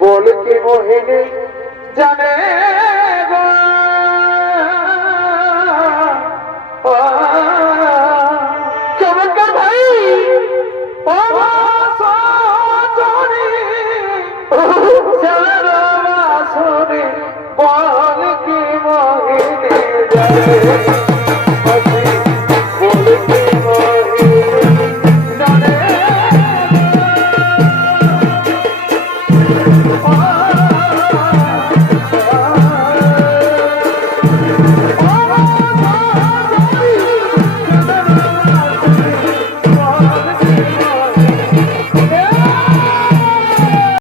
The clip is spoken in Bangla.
বল কি মোহিনী জানে? জানে